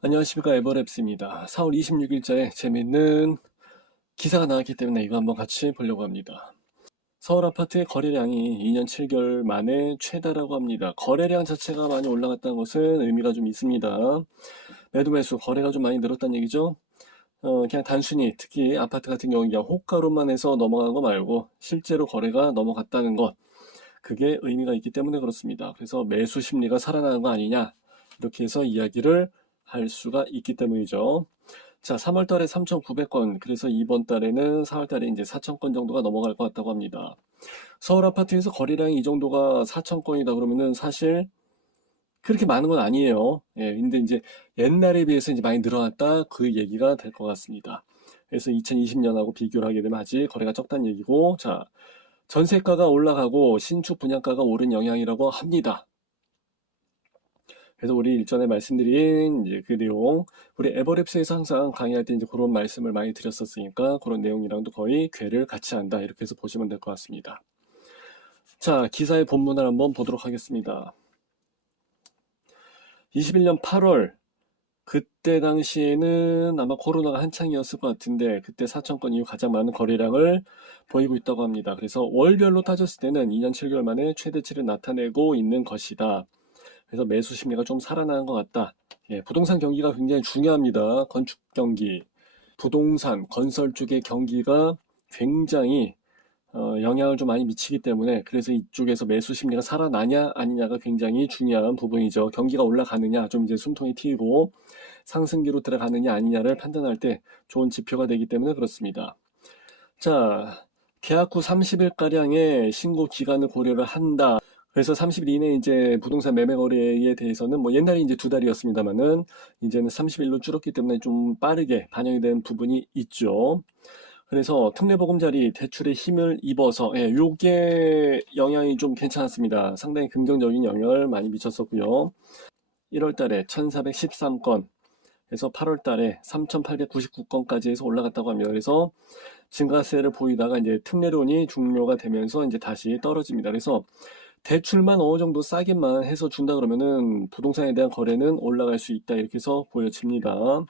안녕하십니까, 에버랩스입니다. 4월 26일자에 재밌는 기사가 나왔기 때문에 이거 한번 같이 보려고 합니다. 서울 아파트의 거래량이 2년 7개월 만에 최다라고 합니다. 거래량 자체가 많이 올라갔다는 것은 의미가 좀 있습니다. 매도 매수 거래가 좀 많이 늘었다는 얘기죠. 그냥 단순히 특히 아파트 같은 경우 그냥 호가로만 해서 넘어간 거 말고 실제로 거래가 넘어갔다는 것, 그게 의미가 있기 때문에 그렇습니다. 그래서 매수 심리가 살아나는 거 아니냐, 이렇게 해서 이야기를 할 수가 있기 때문이죠. 자, 3월 달에 3,900건, 그래서 이번 달에는 4월 달에 이제 4,000건 정도가 넘어갈 것 같다고 합니다. 서울 아파트에서 거래량이 이 정도가 4,000건이다 그러면은 사실 그렇게 많은 건 아니에요. 예, 근데 이제 옛날에 비해서 이제 많이 늘어났다, 그 얘기가 될 것 같습니다. 그래서 2020년하고 비교를 하게 되면 아직 거래가 적다는 얘기고, 자, 전세가가 올라가고 신축 분양가가 오른 영향이라고 합니다. 그래서 우리 일전에 말씀드린 이제 그 내용, 우리 에버랩스에서 항상 강의할 때 이제 그런 말씀을 많이 드렸었으니까 그런 내용이랑도 거의 궤를 같이 한다, 이렇게 해서 보시면 될 것 같습니다. 자, 기사의 본문을 한번 보도록 하겠습니다. 21년 8월, 그때 당시에는 아마 코로나가 한창이었을 것 같은데 그때 4,000건 이후 가장 많은 거래량을 보이고 있다고 합니다. 그래서 월별로 따졌을 때는 2년 7개월 만에 최대치를 나타내고 있는 것이다. 그래서 매수 심리가 좀 살아나는 것 같다. 예, 부동산 경기가 굉장히 중요합니다. 건축 경기, 부동산, 건설 쪽의 경기가 굉장히 영향을 좀 많이 미치기 때문에, 그래서 이쪽에서 매수 심리가 살아나냐 아니냐가 굉장히 중요한 부분이죠. 경기가 올라가느냐, 좀 이제 숨통이 트이고 상승기로 들어가느냐 아니냐를 판단할 때 좋은 지표가 되기 때문에 그렇습니다. 자, 계약 후 30일가량의 신고 기간을 고려를 한다. 그래서 30일 이내 이제 부동산 매매 거래에 대해서는 뭐 옛날에 이제 2달이었습니다만은 이제는 30일로 줄었기 때문에 좀 빠르게 반영이 된 부분이 있죠. 그래서 특례보금자리 대출에 힘을 입어서, 예, 요게 영향이 좀 괜찮았습니다. 상당히 긍정적인 영향을 많이 미쳤었고요. 1월 달에 1413건, 그래서 8월 달에 3899건까지 해서 올라갔다고 합니다. 그래서 증가세를 보이다가 이제 특례론이 종료가 되면서 이제 다시 떨어집니다. 그래서 대출만 어느 정도 싸게만 해서 준다 그러면은 부동산에 대한 거래는 올라갈 수 있다, 이렇게 해서 보여집니다.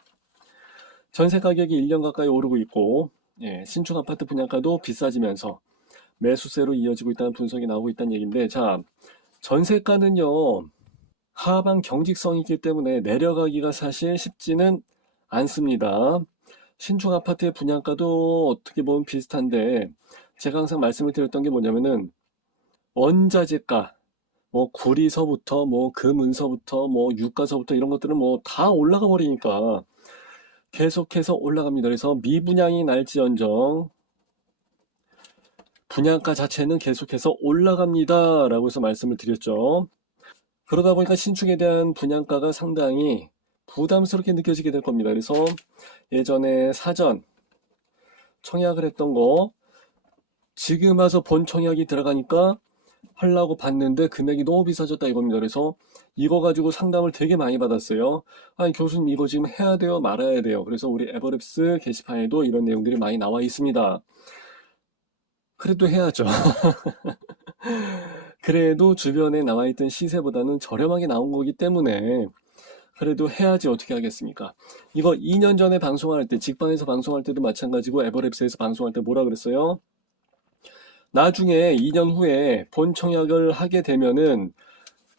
전세 가격이 1년 가까이 오르고 있고, 예, 신축 아파트 분양가도 비싸지면서 매수세로 이어지고 있다는 분석이 나오고 있다는 얘기인데, 자, 전세가는요, 하방 경직성이 있기 때문에 내려가기가 사실 쉽지는 않습니다. 신축 아파트의 분양가도 어떻게 보면 비슷한데, 제가 항상 말씀을 드렸던 게 뭐냐면은 원자재가, 뭐 구리서부터 뭐 금은서부터 뭐 유가서부터 이런 것들은 뭐 다 올라가 버리니까 계속해서 올라갑니다. 그래서 미분양이 날지언정 분양가 자체는 계속해서 올라갑니다, 라고 해서 말씀을 드렸죠. 그러다 보니까 신축에 대한 분양가가 상당히 부담스럽게 느껴지게 될 겁니다. 그래서 예전에 사전 청약을 했던 거 지금 와서 본 청약이 들어가니까 하려고 봤는데 금액이 너무 비싸졌다, 이겁니다. 그래서 이거 가지고 상담을 되게 많이 받았어요. 아니, 교수님 이거 지금 해야 돼요, 말아야 돼요? 그래서 우리 에버랩스 게시판에도 이런 내용들이 많이 나와 있습니다. 그래도 해야죠. 그래도 주변에 나와 있던 시세보다는 저렴하게 나온 거기 때문에 그래도 해야지, 어떻게 하겠습니까? 이거 2년 전에 방송할 때, 직방에서 방송할 때도 마찬가지고 에버랩스에서 방송할 때 뭐라 그랬어요? 나중에 2년 후에 본 청약을 하게 되면은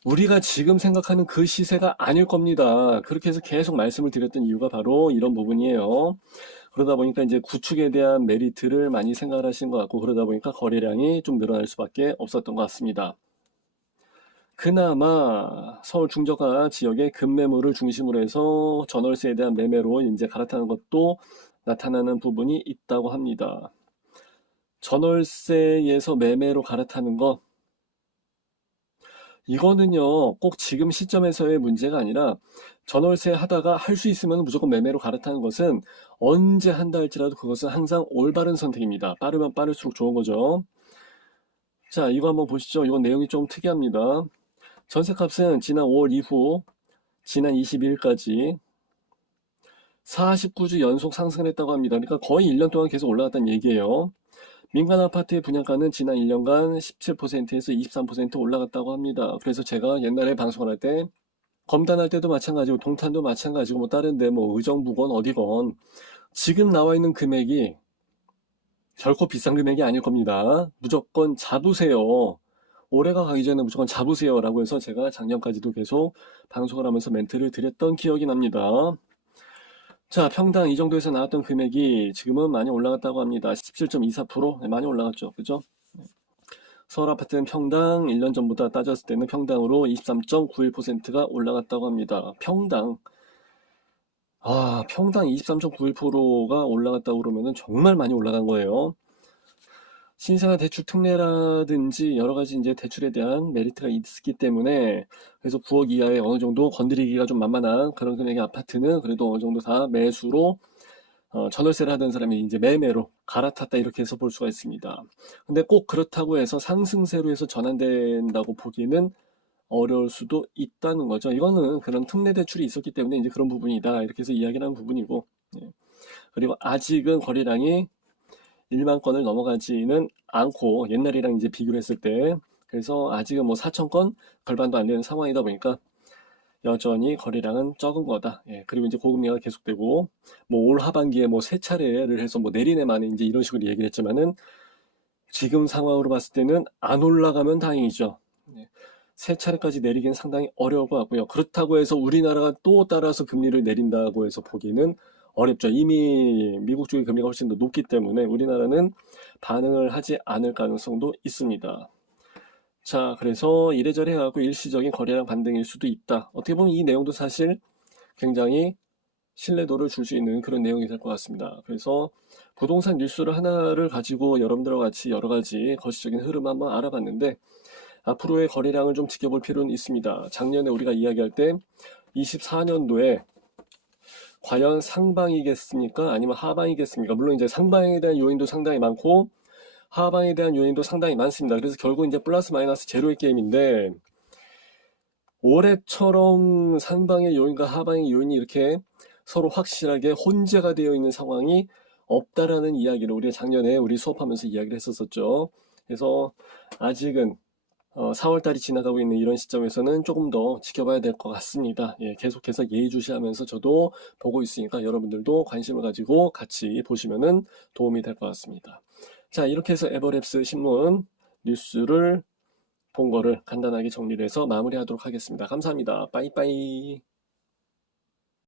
우리가 지금 생각하는 그 시세가 아닐 겁니다. 그렇게 해서 계속 말씀을 드렸던 이유가 바로 이런 부분이에요. 그러다 보니까 이제 구축에 대한 메리트를 많이 생각을 하시는 것 같고, 그러다 보니까 거래량이 좀 늘어날 수밖에 없었던 것 같습니다. 그나마 서울 중저가 지역의 급매물을 중심으로 해서 전월세에 대한 매매로 이제 갈아타는 것도 나타나는 부분이 있다고 합니다. 전월세에서 매매로 갈아타는 것, 이거는요, 꼭 지금 시점에서의 문제가 아니라 전월세 하다가 할 수 있으면 무조건 매매로 갈아타는 것은 언제 한다 할지라도 그것은 항상 올바른 선택입니다. 빠르면 빠를수록 좋은 거죠. 자, 이거 한번 보시죠. 이건 내용이 좀 특이합니다. 전세값은 지난 5월 이후 지난 22일까지 49주 연속 상승을 했다고 합니다. 그러니까 거의 1년 동안 계속 올라갔다는 얘기예요. 민간 아파트의 분양가는 지난 1년간 17%에서 23% 올라갔다고 합니다. 그래서 제가 옛날에 방송을 할 때 검단할 때도 마찬가지고 동탄도 마찬가지고 뭐 다른데 뭐 의정부건 어디건 지금 나와 있는 금액이 결코 비싼 금액이 아닐 겁니다. 무조건 잡으세요. 올해가 가기 전에 무조건 잡으세요라고 해서 제가 작년까지도 계속 방송을 하면서 멘트를 드렸던 기억이 납니다. 자, 평당 이 정도에서 나왔던 금액이 지금은 많이 올라갔다고 합니다. 17.24%? 네, 많이 올라갔죠. 그죠? 서울 아파트는 평당 1년 전보다 따졌을 때는 평당으로 23.91%가 올라갔다고 합니다. 평당. 평당 23.91%가 올라갔다고 그러면은 정말 많이 올라간 거예요. 신생아 대출 특례라든지 여러 가지 이제 대출에 대한 메리트가 있기 때문에 그래서 9억 이하의 어느 정도 건드리기가 좀 만만한 그런 금액의 아파트는 그래도 어느 정도 다 매수로 전월세를 하던 사람이 이제 매매로 갈아탔다 이렇게 해서 볼 수가 있습니다. 근데 꼭 그렇다고 해서 상승세로 해서 전환된다고 보기는 어려울 수도 있다는 거죠. 이거는 그런 특례 대출이 있었기 때문에 이제 그런 부분이다 이렇게 해서 이야기를 하는 부분이고, 예. 그리고 아직은 거래량이 1만 건을 넘어가지는 않고 옛날이랑 이제 비교를 했을 때 그래서 아직은 뭐 4천 건 절반도 안 되는 상황이다 보니까 여전히 거래량은 적은 거다. 예, 그리고 이제 고금리가 계속되고 뭐 올 하반기에 뭐 세 차례를 해서 뭐 내리네 마네 이제 이런 식으로 얘기를 했지만은 지금 상황으로 봤을 때는 안 올라가면 다행이죠. 예, 세 차례까지 내리기는 상당히 어려울 것 같고요. 그렇다고 해서 우리나라가 또 따라서 금리를 내린다고 해서 보기는 어렵죠. 이미 미국 쪽의 금리가 훨씬 더 높기 때문에 우리나라는 반응을 하지 않을 가능성도 있습니다. 자, 그래서 이래저래 해갖고 일시적인 거래량 반등일 수도 있다. 어떻게 보면 이 내용도 사실 굉장히 신뢰도를 줄 수 있는 그런 내용이 될 것 같습니다. 그래서 부동산 뉴스를 하나를 가지고 여러분들과 같이 여러 가지 거시적인 흐름 한번 알아봤는데 앞으로의 거래량을 좀 지켜볼 필요는 있습니다. 작년에 우리가 이야기할 때 24년도에 과연 상방이겠습니까? 아니면 하방이겠습니까? 물론 이제 상방에 대한 요인도 상당히 많고 하방에 대한 요인도 상당히 많습니다. 그래서 결국 이제 플러스 마이너스 제로의 게임인데 올해처럼 상방의 요인과 하방의 요인이 이렇게 서로 확실하게 혼재가 되어 있는 상황이 없다라는 이야기를 우리가 작년에 우리 수업하면서 이야기를 했었었죠. 그래서 아직은 4월달이 지나가고 있는 이런 시점에서는 조금 더 지켜봐야 될 것 같습니다. 예, 계속해서 예의주시하면서 저도 보고 있으니까 여러분들도 관심을 가지고 같이 보시면은 도움이 될 것 같습니다. 자, 이렇게 해서 에버랩스 신문 뉴스를 본 거를 간단하게 정리를 해서 마무리하도록 하겠습니다. 감사합니다. 빠이빠이.